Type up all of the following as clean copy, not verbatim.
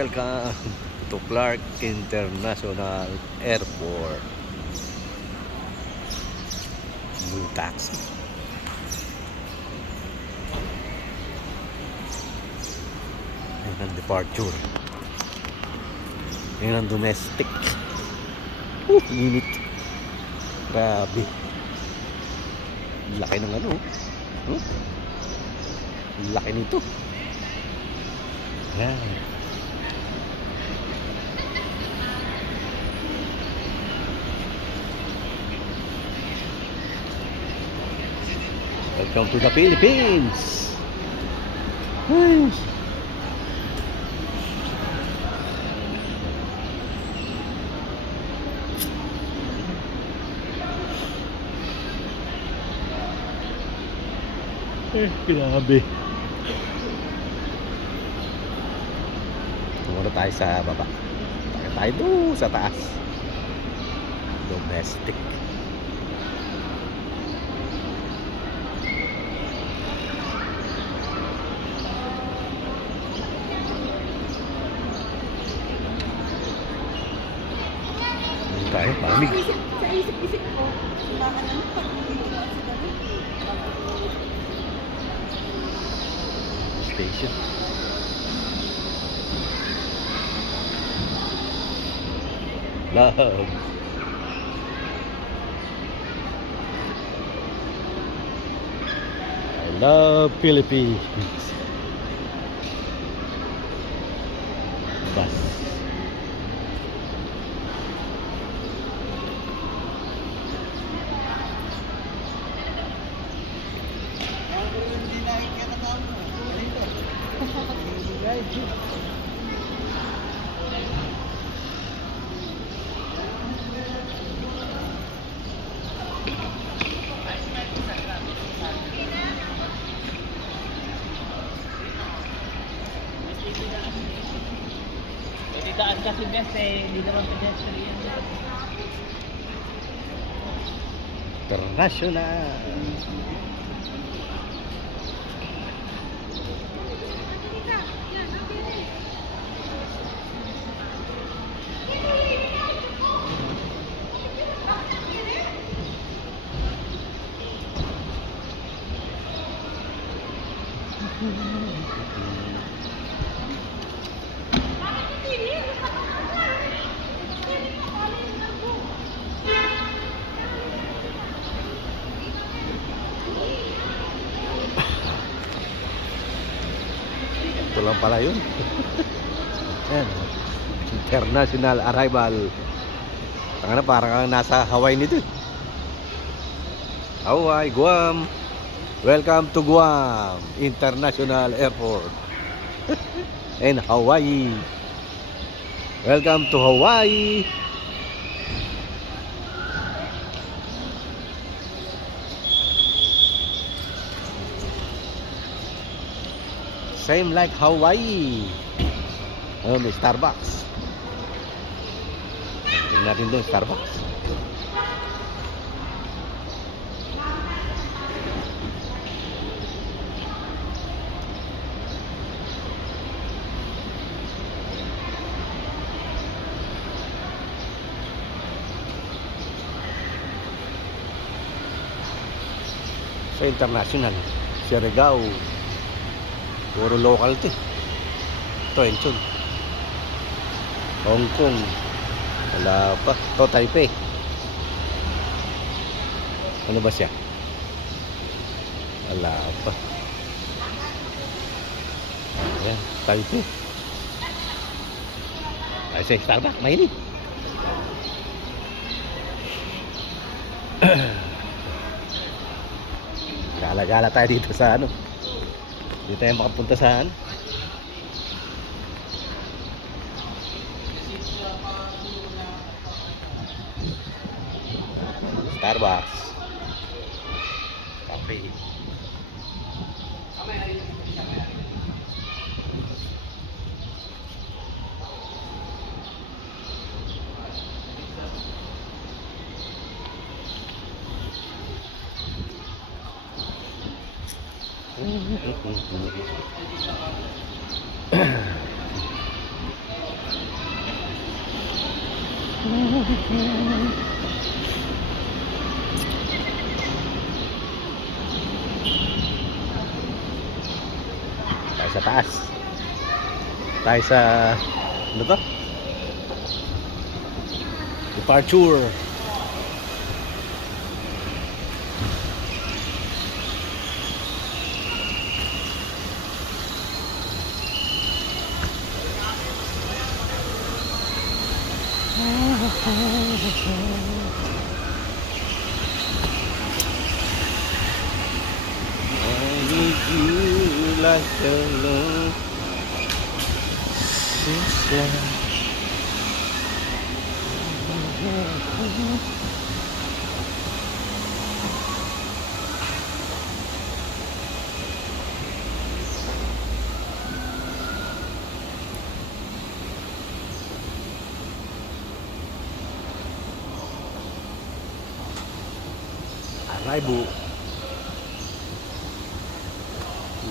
Welcome to Clark International Airport. Blue taxi. Ayan ang departure. Ayan ang domestic. Init. Grabe. Laki ng ano. Laki nito. Ayan. Welcome to the Philippines. Ay. Grabe. Tumuro tayo sa baba. Tayo doon sa taas. Domestic. Tayo, malamig. Sa isip-isip ko, bakit ano pag dito sa ganun? Station. Love. I love Philippines. Bus. Hindi daan kasi best hindi naman pedestrian yan. International. Ito lang pala yun. Ayan. International arrival. Parang kang nasa Hawaii nito. Hawaii, Guam. Welcome to Guam International Airport. And Hawaii. Welcome to Hawaii. Same like Hawaii. Oh, may Starbucks. Tingnan natin doon, Starbucks. Sa international, Surigao. Puro local to. Ito, Enchon. Hong Kong. Wala pa. Ito, Taipei. Ano ba siya? Wala pa. Ayan, Taipei. Ay, sa Starbucks, mainit. Gala-gala tayo dito sa ano. Hindi tayo makapunta sa ano. Starbucks. Cafe. Tayo sa taas. Tayo sa ano to? Departure. I need you like a love sister. Arrival.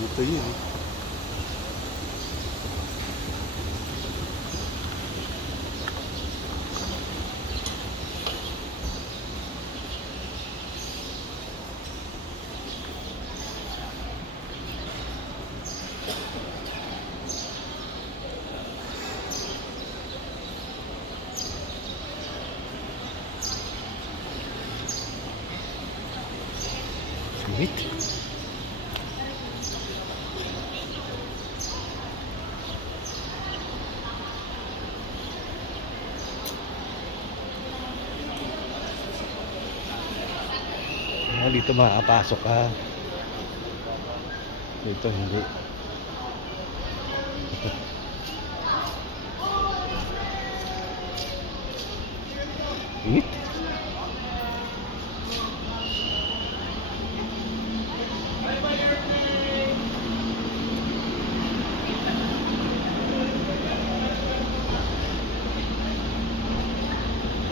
Ito yun. Sweet. Dito makapasok ka. Dito hindi. Eat.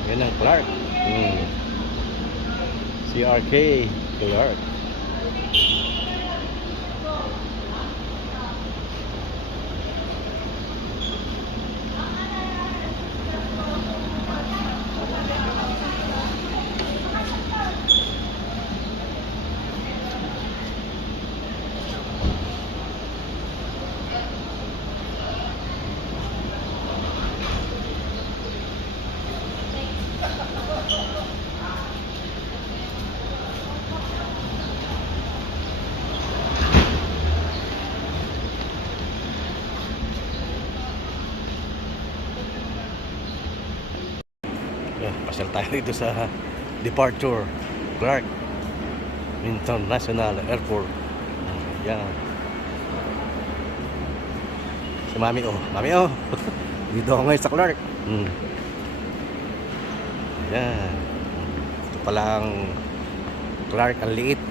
Yan ang Clark. CRK Clark. Pasyal tayo dito sa Departure Clark International Airport. Yan. Si Mami oh. Mami oh. Dito ako ngayon sa Clark. Yan. Ito palang Clark ang liit.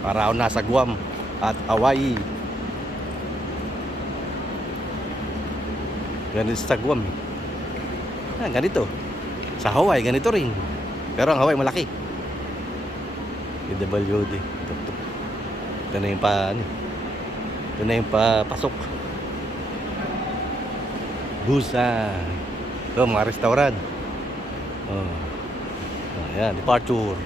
Para ako nasa Guam at Hawaii. Ganito sa Guam. Ganito. Sa Hawaii, ganito rin. Pero ang Hawaii malaki. PWD. Ito na yung ito na yung papasok. Busan. Ito, mga restaurant. Ayan, Departure.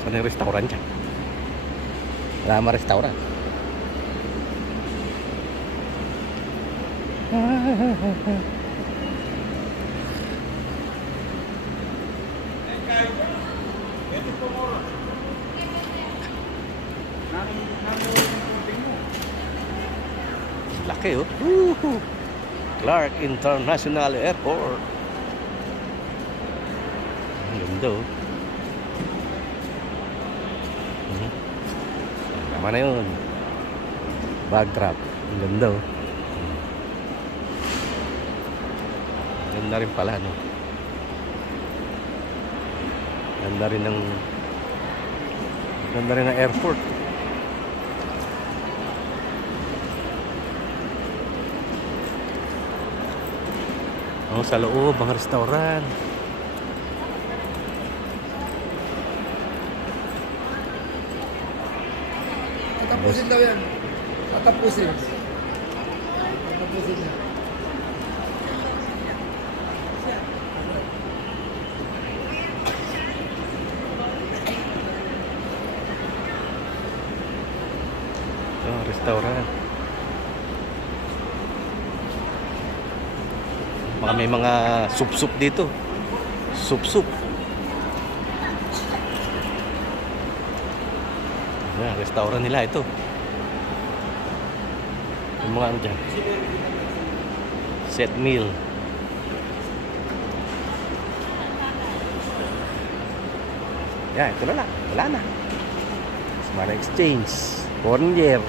Saan yung restaurant dyan? Wala mga restaurant. Laki oh. Clark International Airport. Ang ganda oh. Tama na yun. Backdrop. Ang ganda oh. Ganda rin pala no. Ganda rin ng airport. Oh, sa loob mga restaurant. Tatapusin daw yan. Tatapusin. Tatapusin niya. Ito, restaurant. Baka may mga sup-sup dito. Sup-sup. Ayan, restaurant nila ito. Yung mga ano dyan. Set meal. Yan, ito na lang. Wala na. Smart Exchange. Foreigner.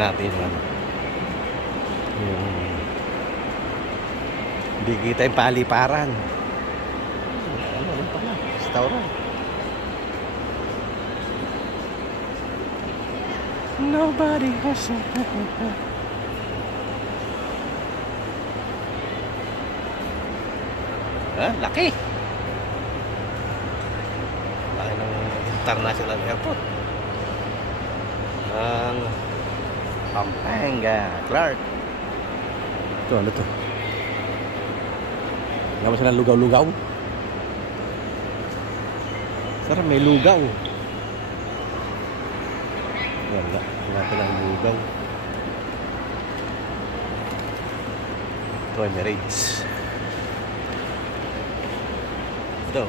Natin ano. Hindi kita yung paliparan. Ano pala? Restaurant. Nobody has a... Ah, laki. Laki ng International Airport. Ang Pampanga, Clark. Ito, ano to? Naman siya ng lugaw-lugaw. Sarap, may lugaw. Wala, wala pa ng lugaw. Ito, Emirates. Ito.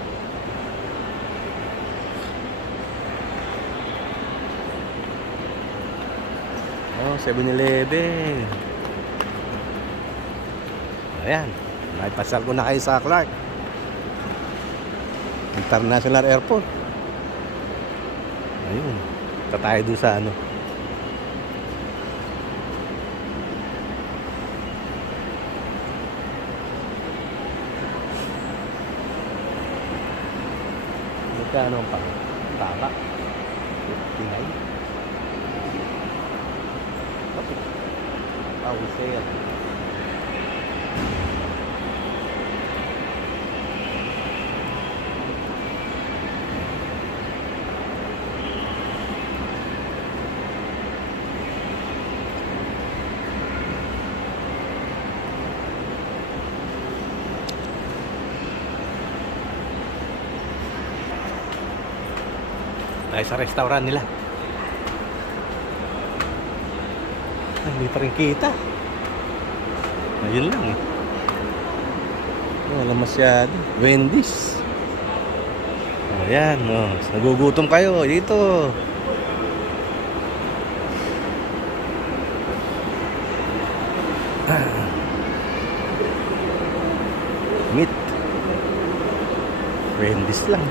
Oh, 7-Eleven. Ayan. Naipasal ko na kayo sa Clark International Airport. Ayun. Ito tayo doon sa ano. Magkano pa? Tama. 59. Oh, we sale. Tayo sa restaurant nila. Ay, hindi pa rin kita. Ayun lang eh. Wala masyado. Wendy's. Ayan, oh. Nagugutom kayo dito. Meat. Wendy's lang.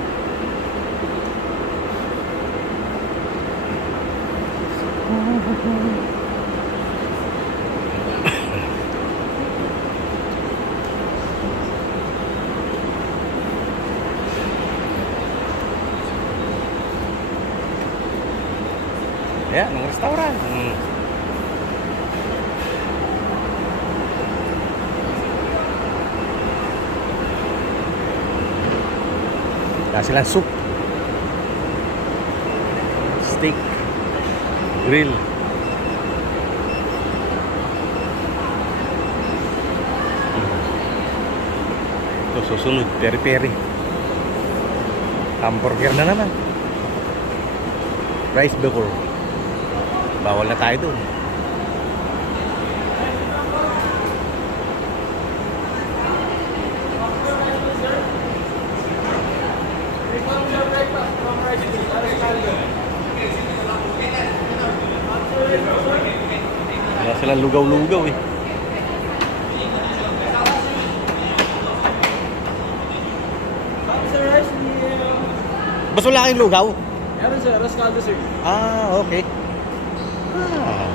Ayan, ng restaurant. Wala silang soup. Steak. Grill. Ito susunod, peri-peri. Hamburger na naman. Rice burger. Bawal na tayo doon. Wala silang lugaw-lugaw eh. Basta wala kayong lugaw? Meron sir, Rascaldo sir. Ah, okay. Ah.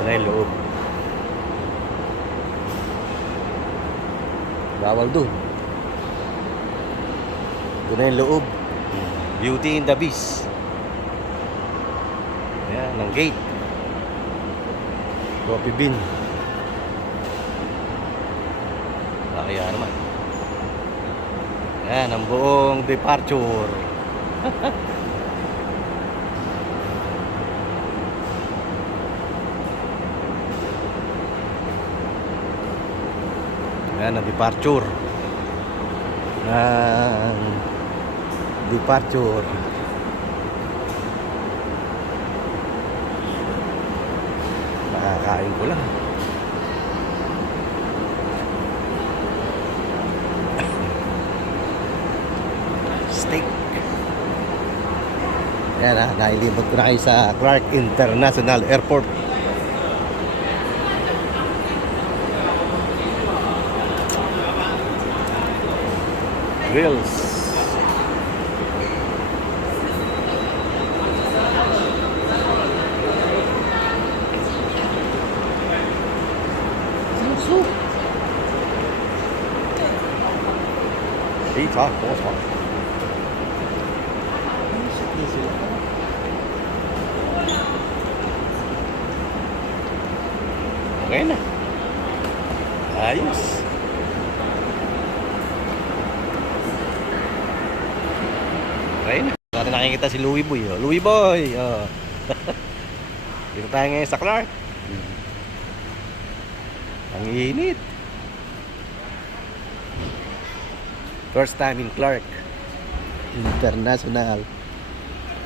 Ito na yung loob. Bawal dun. Ito na yung loob. Beauty in the Beast. Ayan, ang gate. Coffee bean. Kaya naman. Ayan, ang buong departure. Ayan, ang departure. Ang departure. Nakakain ko lang. Steak. Ayan na, nailibot ko na kayo sa Clark International Airport. Grills. Susu. 非常火炒。Okay na. Ayos. Okay na. Natin nakikita si Louie Boy. Oh. Louie Boy. Oh. Dito tayo ngayon sa Clark. Ang init. First time in Clark International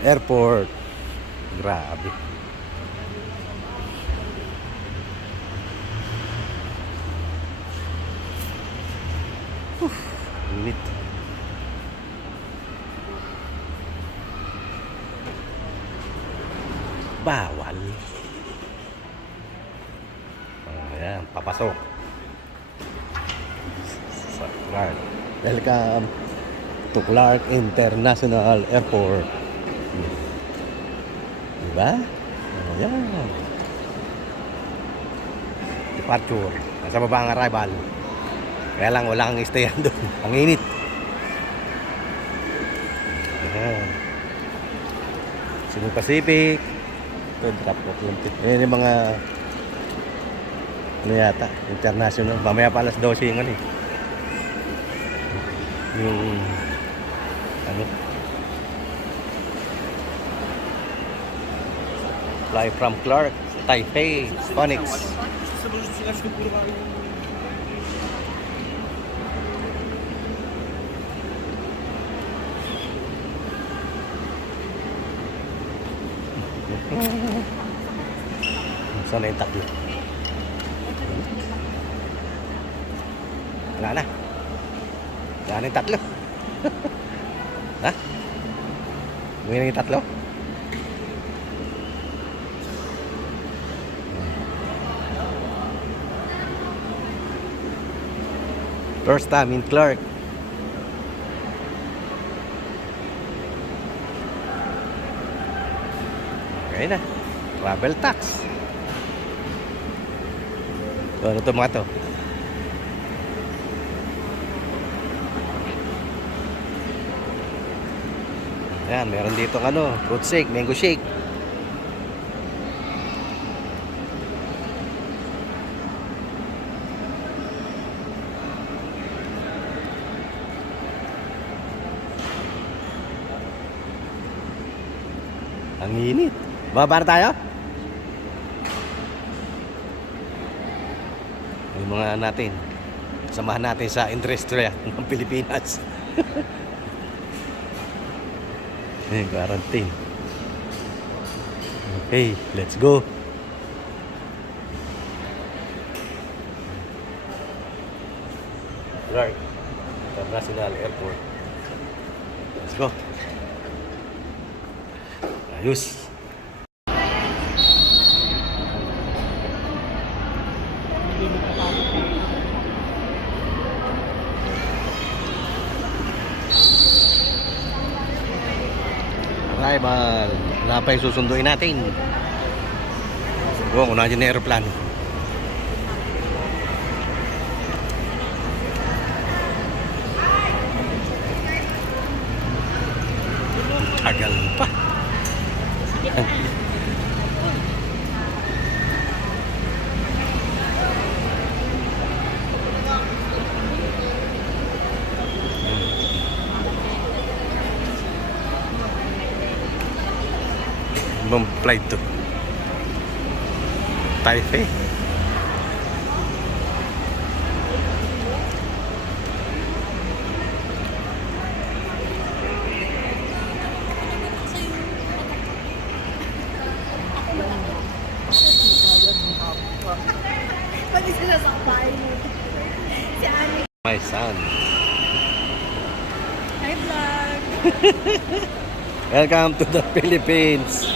Airport. Grabe. Init. Bawal. Ayan, papasok sa Clark. Welcome to Clark International Airport. Diba? Ayan. Departure. Nasa baba ang arrival. Kaya lang wala kang stayan doon. Ang init. Ayan. Cebu Pacific. Ito, drop off yung tip. Ayan yung mga ano yata, international. Mamaya pa alas 12 yung ano eh. Yung ano, fly from Clark, Taipei, Phoenix. Saan na yung tatlo? Wala na. Wala na yung tatlo. Ha? May na yung tatlo? First time in Clark. Okay na. Travel tax. So, ano to mga to? Ayan, meron dito ano, fruit shake, mango shake. Ang init. Bababa na tayo? Yung mga natin. Samahan natin sa industria ng Pilipinas. Quarantine. Okay, let's go. Clark International Airport. Let's go. Ayos. Arrival. Wala pa yung susunduin natin. Oo, kung nandiyan na aeroplano. Tagal pa. Ibang flight to. Taipei. Pati sila sa bahay mo. Si Ani. My son. Hi, vlog. Welcome to the Philippines.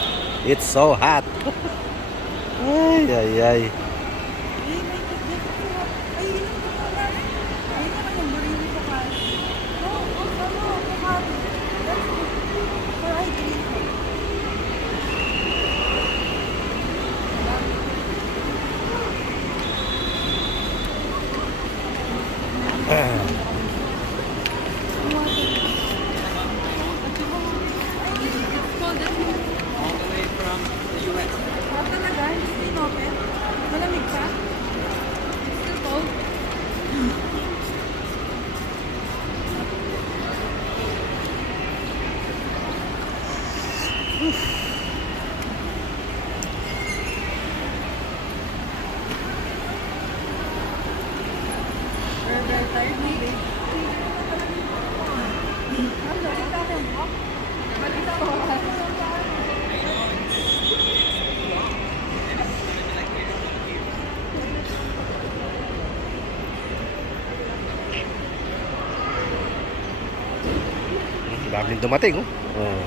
It's so hot. Ay, ay, ay. Ay, may tignan ko. Ay, ilan ko pala. Ay, naman yung barili ko ka. No, avocado. That's good. For I drink it. Talaga? Hindi in-open? Malamig ka? Still cold? We're very tired na, babe. Ano, ikaw mo? Balik ako. Daming dumating, oh. Oh.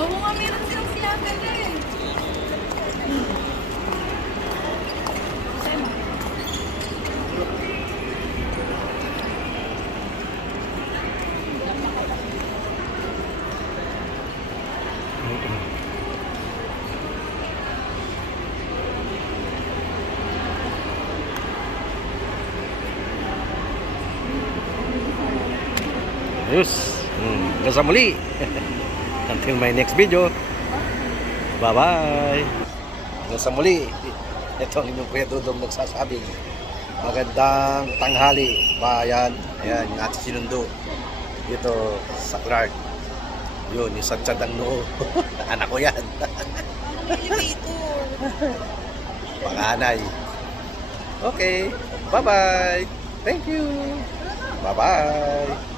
Oo nga, meron silang siyakan na eh. Ayos. Hanggang sa muli. Until my next video. Bye-bye. Hanggang sa muli. Ito ang inyong Kuya Dudong nagsasabing magandang tanghali, bayan. Ayan, yung ating sinundo. Dito sa Clark. Yun, yung sadsad ang noo. Anak ko yan. Anong elevator? Panganay. Okay. Bye-bye. Thank you. Bye-bye.